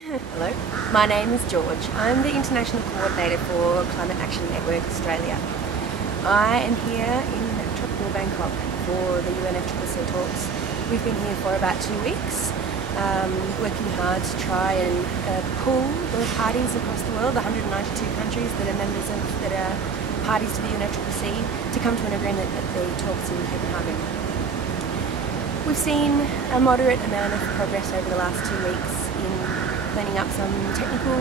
Hello, my name is George. I'm the International Coordinator for Climate Action Network Australia. I am here in tropical Bangkok for the UNFCCC talks. We've been here for about 2 weeks, working hard to try and pull the parties across the world, the 192 countries that are members of, that are parties to the UNFCCC, to come to an agreement at the talks in Copenhagen. We've seen a moderate amount of progress over the last 2 weeks in cleaning up some technical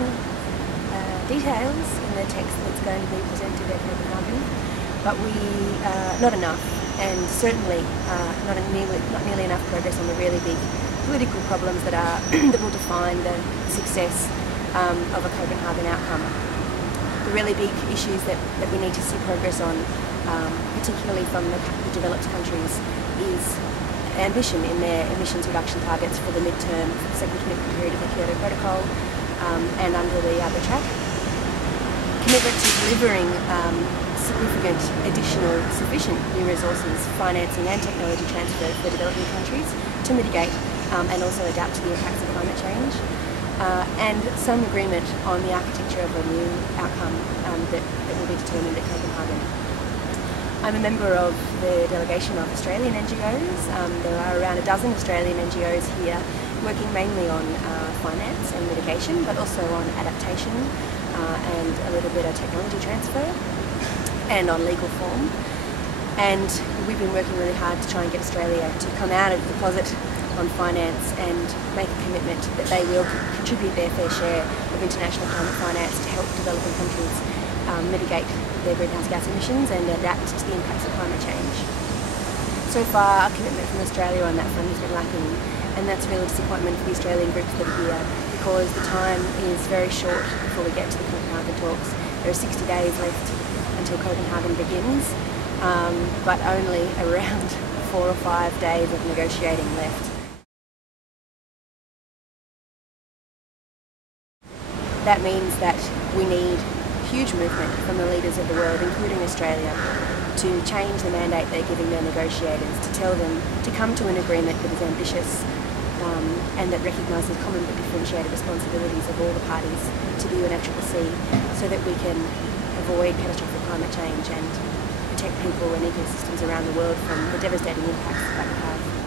details in the text that's going to be presented at Copenhagen, but not enough, and certainly not nearly enough progress on the really big political problems that will define the success of a Copenhagen outcome. The really big issues that we need to see progress on, particularly from the developed countries, is ambition in their emissions reduction targets for the midterm, for the second commitment period of the Kyoto Protocol and under the other track. Commitment to delivering significant additional sufficient new resources, financing and technology transfer for developing countries to mitigate and also adapt to the impacts of climate change. And some agreement on the architecture of a new outcome that will be determined at Copenhagen. I'm a member of the delegation of Australian NGOs. There are around a dozen Australian NGOs here working mainly on finance and mitigation, but also on adaptation and a little bit of technology transfer and on legal form. And we've been working really hard to try and get Australia to come out of the closet on finance and make a commitment that they will contribute their fair share of international climate finance to help developing countries mitigate their greenhouse gas emissions and adapt to the impacts of climate change. So far, our commitment from Australia on that front has been lacking, and that's a real disappointment for the Australian groups that are here, because the time is very short before we get to the Copenhagen talks. There are 60 days left until Copenhagen begins, but only around 4 or 5 days of negotiating left. That means that we need huge movement from the leaders of the world, including Australia, to change the mandate they're giving their negotiators, to tell them to come to an agreement that is ambitious and that recognises common but differentiated responsibilities of all the parties to the UNFCCC, so that we can avoid catastrophic climate change and protect people and ecosystems around the world from the devastating impacts that will have.